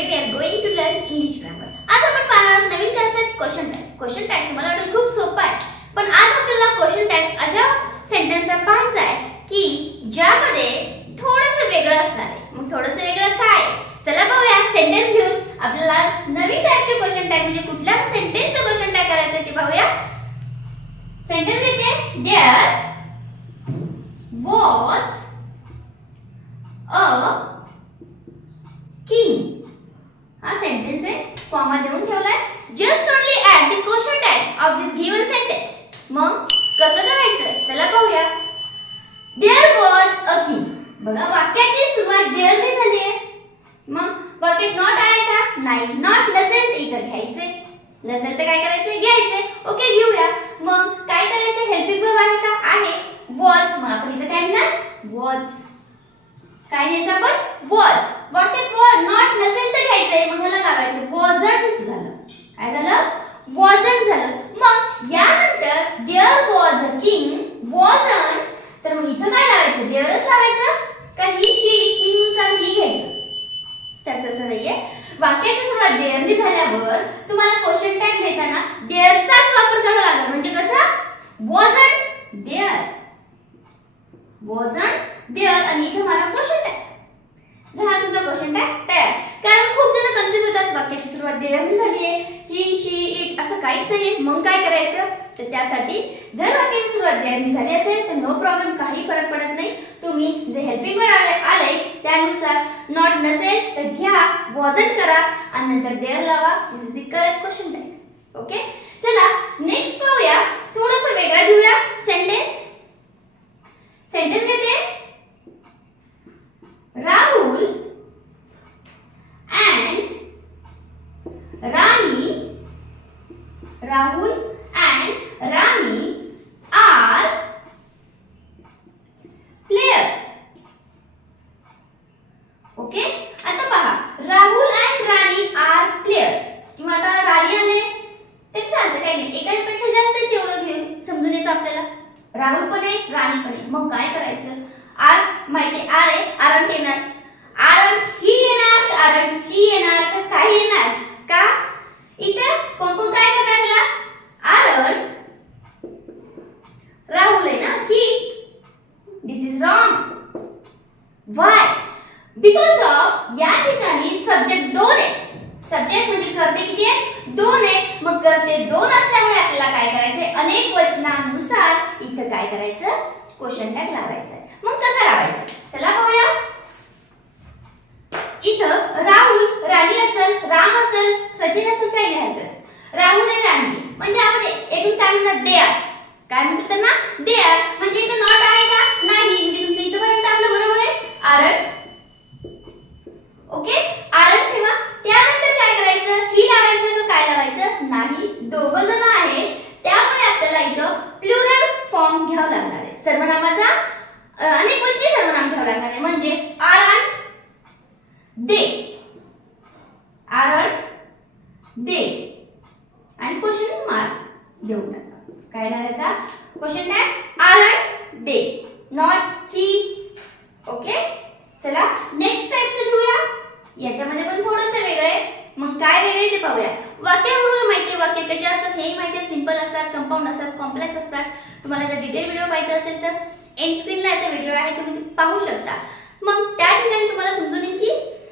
Today we are going to learn English grammar. आज आपण पाहणार आहोत नवीन concept question tag. Question tag तुम्हाला वाटेल खूप सोपा आहे, पण आज आपल्याला क्वेश्चन टॅग अशा सेंटेन्सचा पाहायचा आहे की ज्यामध्ये थोडंसं वेगळं असणार आहे. मग थोडंसं वेगळं काय? चला पाहूया. सेंटेन्स घेऊन आपल्याला आज नवीन टाइपचे क्वेश्चन टॅग म्हणजे कुठल्या सेंटेन्सचं क्वेश्चन टॅग करायचं आहे ते पाहूया. सेंटेन्स घेते. There was a king. हा सेंटेन्स आहे, कॉमा देऊन ठेवलाय. Just only add the question tag of this given sentence. मग कसं करायचं चला पाहूया. There was a king. बघा वाक्याची सुरुवात देयर ने झाली आहे. मग वाक्यात नॉट आहे का? नाही. नॉट नसेल तर इथं घ्यायचे, नसेल तर काय करायचं? घ्यायचे. ओके घेऊया. मग काय करायचं? हेल्पिंग वर्ब आहे का? आहे. वॉज. मग आपण इथं काय लिहिणार? वॉज. काय लिहायचं आपण? वॉज. वाक्यात वॉज नॉट नसेल तर घ्यायचंय, मग ह्याला लावायचं वॉजंट झालं. काय झालं? वॉजंट झालं. मग यानंतर there was a king wasn't, तर मग इथं काय लावायचं? देयरच लावायचं का ही शी किंग नुसार ही घ्यायचं? तर तसं नाहीये. वाक्याची सुरुवात देयरने झाल्यावर तुम्हाला क्वेश्चन टॅग लिहिताना देयरचाच वापर करावा लागेल. म्हणजे कसा? वॉजंट देयर, वॉजंट देयर आणि इथे मला क्वेश्चन टॅग झाला. तुमचा क्वेश्चन टॅग तयार. कारण खूप जण कन्फ्युज होतात. वाक्याची सुरुवात देयरने झाली आहे, ही शी इट असं काहीच नाहीये, मग काय करायचं? तर त्यासाठी जर वाक्याची सुरुवात देयरने झाली असेल तर नो प्रॉब्लेम, काही फरक पडत नाही. तुम्ही जे हेल्पिंग वर्ब आले त्यानुसार नॉट नसेल तर घ्या, वॉजंट करा आणि नंतर देयर लावा. This is the correct question tag. Okay चला नेक्स्ट पाहूया. थोडंसं वेगळा घेऊया सेंटेन्स. सेंटेन्स घेते. Rahul and Rani, Rahul and Rani are player. Okay आता पहा. Rahul and Rani are player. किंवा आता राणी आले ते चालतं, काही नाही. एकापेक्षा जास्त आहे तेवढं घेऊन समजून येतं आपल्याला. राहुल पण आहे, राणी पण आहे. मग काय करायचं? आर माहिती आर आहे, आरंट येणार. आरंट ही येणार का आरंट शी येणार का काय येणार? का इथे कोण कोण काय करणार त्याला? आरंट राहुल आहे ना, ही. This is wrong. Why? Because of या ठिकाणी सब्जेक्ट दोन आहे. सब्जेक्ट म्हणजे करते किती आहे? दोन आहे. मग करते दोन असल्यामुळे आपल्याला काय करायचंय? अनेक वचनानुसार इथं काय करायचं? क्वेश्चन टॅग लावायचा आहे. मग कसं लावायचं चला पाहूया. इथं राहुल राणी असेल, राम असेल, सचिन असेल, काही नाही हरकत. राहुल आणि राणी म्हणजे आपण एकूण काय म्हणतात? They are. काय म्हणतात ना? They are. म्हणजे इथं नॉट आहे का? नाही. म्हणजे तुमचं इथपर्यंत आपलं बरोबर आहे. आरंट. ओके आरंट ठेवा. त्यानंतर काय करायचं? ही लावायचं का काय लावायचं? नाही. दोघं जण आहेत त्यामुळे आपल्याला इथं प्लुरल फॉर्म घ्यावा लागणार आहे. सर्वनामाचा अनेक वचनी सर्वनाम घ्यावं लागणार आहे. म्हणजे आरंट दे, आरंट दे आणि क्वेश्चन मार्क देऊन टाका. काय लावायचा? Question tag aren't they, not he. Okay चला नेक्स्ट टाइपचं घेऊया. याच्यामध्ये पण थोडंसं वेगळं आहे. मग काय वेगळे ते पाहूया. वाक्यावरून माहिती आहे, वाक्य कसे असतात हेही माहिती आहे. सिंपल असतात, कंपाऊंड असतात, कॉम्प्लेक्स असतात. तुम्हाला जर डिटेल व्हिडिओ पाहायचा असेल तर एंड स्क्रीनला याचा व्हिडिओ आहे, तुम्ही पाहू शकता. मग त्या ठिकाणी तुम्हाला समजून येईल की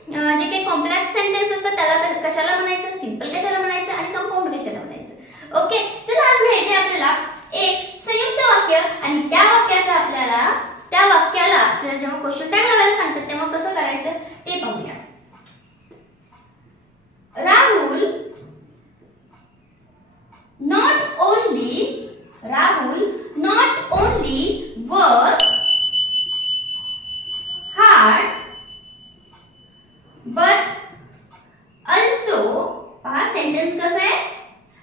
जे काही कॉम्प्लेक्स सेंटेन्स असतात त्याला कशाला म्हणायचं, सिंपल कशाला म्हणायचं आणि कंपाऊंड कशाला म्हणायचं. ओके चला आज घ्यायचे आपल्याला एक संयुक्त वाक्य आणि त्या वाक्याला आपल्याला जेव्हा क्वेश्चन टॅग लावायला सांगतात तेव्हा कसं करायचं ते पाहूया. Rahul not only work hard but also, पहा सेंटेन्स कसं आहे?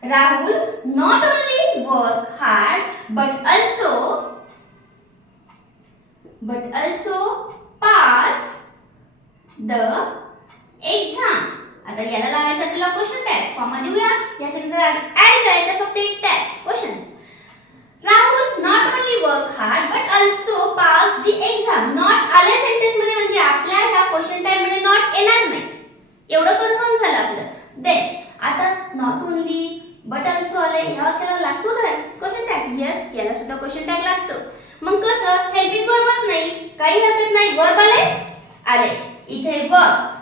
Rahul not only work hard but also pass the exam. आता याला लावायचं आपल्याला क्वेश्चन टॅग. कॉमा देऊया. याच्यानंतर ऍड करायचा फक्त एक tag questions. Rahul not only work hard but also pass the exam. Not आल्या सेंटेन्स मध्ये म्हणजे आपल्या ह्या क्वेश्चन टॅग मध्ये नॉट येणार नाही. एवढं कन्फर्म झालं आपलं. देन आता नॉट ओनली बट ऑल्सो आले, ह्या वाक्याला लागतो ना क्वेश्चन टॅग. यस, याला सुद्धा क्वेश्चन टॅग लागतो. मग कसं, हेल्पिंग वर्बच नाही, काही हरकत नाही, वर्ब आले इथे वर्ब.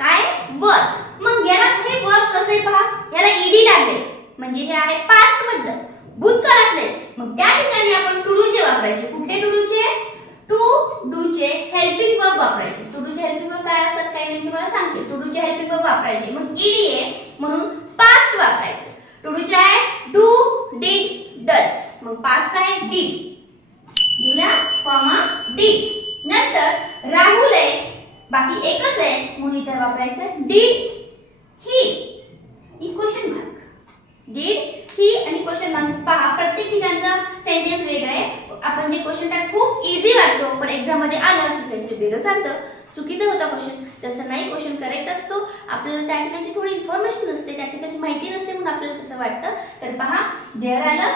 काय वर्ब. मग याला हे वर्ब कसं आहे पहा, याला ईडी लागले म्हणजे हे आहे पास्ट मधलं, भूतकाळातले. मग त्या ठिकाणी आपण टू डू चे वापरायचे. कुठले टू डू चे? टू डू चे हेल्पिंग वर्ब वापरायचे. टू डू चे हेल्पिंग वर्ब काय असतात काय मी तुम्हाला सांगते. टू डू चे हेल्पिंग वर्ब वापरायचे. मग ईडी आहे म्हणून पास्ट वापरायचं. टू डू चे आहे डू, डिड, डज. मग पास्ट आहे डिड. लिहूया कॉमा डिड. नंतर राहुल आहे, बाकी एकच आहे म्हणून इथे वापरायचं did he. Question mark. Did he आणि क्वेश्चन मार्क. पहा प्रत्येक ठिकाणचा सेंटेन्स वेगळा आहे. आपण जे क्वेश्चन टॅग खूप इझी वाटतो पण एक्झाम मध्ये आलं की काहीतरी वेगळं सांगतं, चुकीचं होता क्वेश्चन. तसं नाही, क्वेश्चन करेक्ट असतो. आपल्याला त्या ठिकाणची थोडी इन्फॉर्मेशन नसते, त्या ठिकाणची माहिती नसते म्हणून आपल्याला तसं वाटतं. तर पहा देअर आलं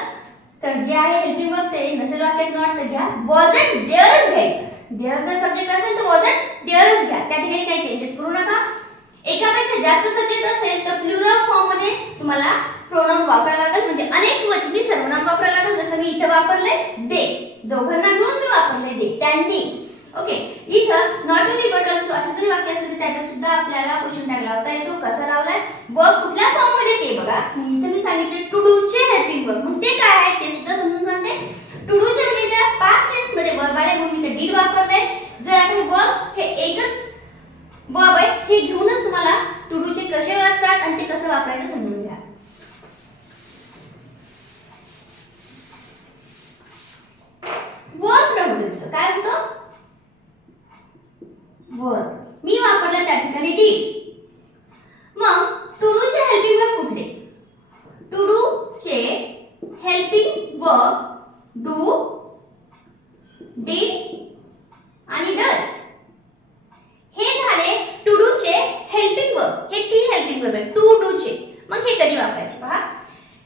तर जे आहे हेल्पिंग वर्ब ते नसेल वाक्यात नॉट तर घ्या वॉजंट देअरच घ्यायचं. देअर जर सब्जेक्ट असेल तर वॉजंट देअरच घ्या. त्या ठिकाणी काही चेंजेस करू नका. एकापेक्षा जास्त सब्जेक्ट असेल तर प्लुरल फॉर्म मध्ये तुम्हाला प्रोनाउन वापरायला लागेल, म्हणजे अनेक वचनी सर्वनाम वापरायला लागेल. जसं मी इथे वापरले दे, दोघांना मिळून मी वापरले दे, त्यांनी. ओके, इथं नॉट ओनली बट ऑल्सो असे जरी वाक्य असेल तर त्याच्यात सुद्धा आपल्याला क्वेश्चन टॅग लावता येतो. कसा लावलाय, वर्ब कुठल्या फॉर्म मध्ये ते बघा. इथे मी सांगितले टू डू चे हेल्पिंग वर्ब. मग ते काय आहे ते सुद्धा समजून सांगते. टू डू चे म्हणजे त्या पास्ट टेन्स मध्ये वर्ब आले म्हणून मी डिड वापरते. जर आता वर्ब हे एकच वर्ब आहे हे घेऊनच तुम्हाला टू डू चे कसे असतात आणि ते कसं वापरायचं समजून घ्या. वर्ब नव्हतं, काय होतं वर्ब. मी वापरलं त्या ठिकाणी डिड. मग टू डू चे हेल्पिंग वर्ब कुठले? टू डू चे हेल्पिंग वर्ब डू, डिड आणि डज. हे झाले टू डू चे हेल्पिंग वर्ब. हे तीन हेल्पिंग वर्ब आहेत टू डू चे. मग हे कधी वापरायचे पहा.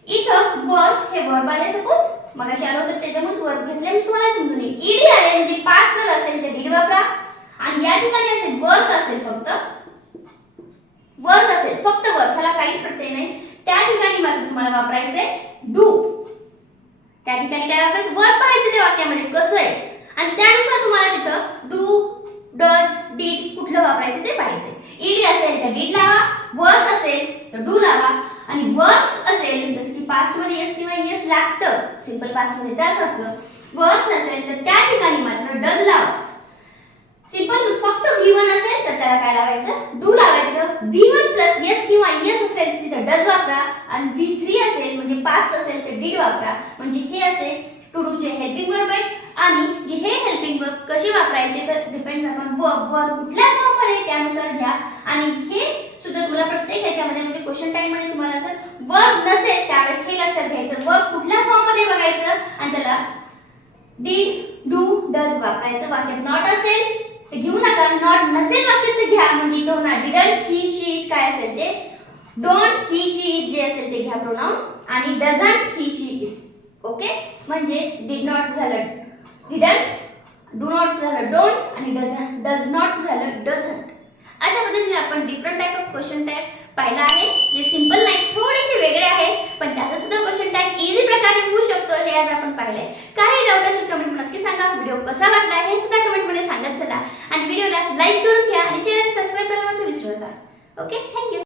इथं वर्ब हे वर्ब आले, सपोज मगाशी आलो होतं त्याच्यामुळे वर्ब घेतले मी तुम्हाला समजून येईल. ईडी आले म्हणजे पास्ट जर असेल तर डिड वापरा आणि या ठिकाणी असेल वर्क असेल फक्त वर्क असेल फक्त वर्क, त्याला काहीच प्रत्यय नाही, त्या ठिकाणी मात्र तुम्हाला वापरायचे डू. त्या ठिकाणी काय वापरायचं, वर्क पाहायचं त्या वाक्यामध्ये कसं आहे आणि त्यानुसार तुम्हाला तिथं डू, डज, डिड कुठलं वापरायचं ते पाहायचं. ईडी असेल तर डिड लावा, वर्क असेल तर डू लावा आणि वर्क्स असेल जसं की पास्ट मध्ये एस किंवा एस लागतं, सिंपल पास्ट मध्ये त्यासारखं. वर्क्स असेल तर त्या ठिकाणी मात्र डज लावा. सिंपल फक्त V1 असेल तर त्याला काय लावायचं, डू लावायचं. V1 प्लस एस किंवा एस असेल तिथे डज वापरा आणि V3 असेल म्हणजे पास्ट असेल तर डिड वापरा. म्हणजे हे असे टू डू चे हेल्पिंग वर्ब आहेत आणि जे हे हेल्पिंग वर्ब कसे वापरायचे तर डिपेंड्स अपॉन वर्ब कुठल्या फॉर्म मध्ये त्यानुसार घ्या. आणि हे सुद्धा तुम्हाला प्रत्येक ह्याच्यामध्ये म्हणजे क्वेश्चन टाइम मध्ये तुम्हाला जर वर्ब नसेल त्यावेळेस हे लक्षात घ्यायचं वर्ब कुठल्या फॉर्म मध्ये बघायचं आणि त्याला डिड, डू, डज वापरायचं. वाक्यात नॉट असेल तर घेऊ नका, नॉट नसेल वाक्यात तर घ्या. म्हणजे इथं होणार डिडंट, ही, शी, इट काय असेल ते, डोंट, ही, शी, इट जे असेल ते घ्या प्रोनाउन आणि doesn't, he, she, it. Okay, म्हणजे डिड नॉट झालं डिडंट, डू नॉट झालं डोंट आणि डज नॉट झालं डझंट. अशा पद्धतीने आपण different type of question tag पाहिला आहे जे सिंपल नाही, थोडेसे वेगळे आहे पण त्याचा सुद्धा क्वेश्चन टॅग इझी प्रकारे होऊ शकतो हे आज आपण पाहिले. काही डाऊट असेल कमेंट मध्ये नक्की सांगा. व्हिडिओ कसा वाटला हे सुद्धा कमेंट मध्ये सांगत चला आणि व्हिडिओला लाईक करून घ्या आणि शेअर आणि सबस्क्राइब करायला मात्र विसरू नका. Okay, thank you.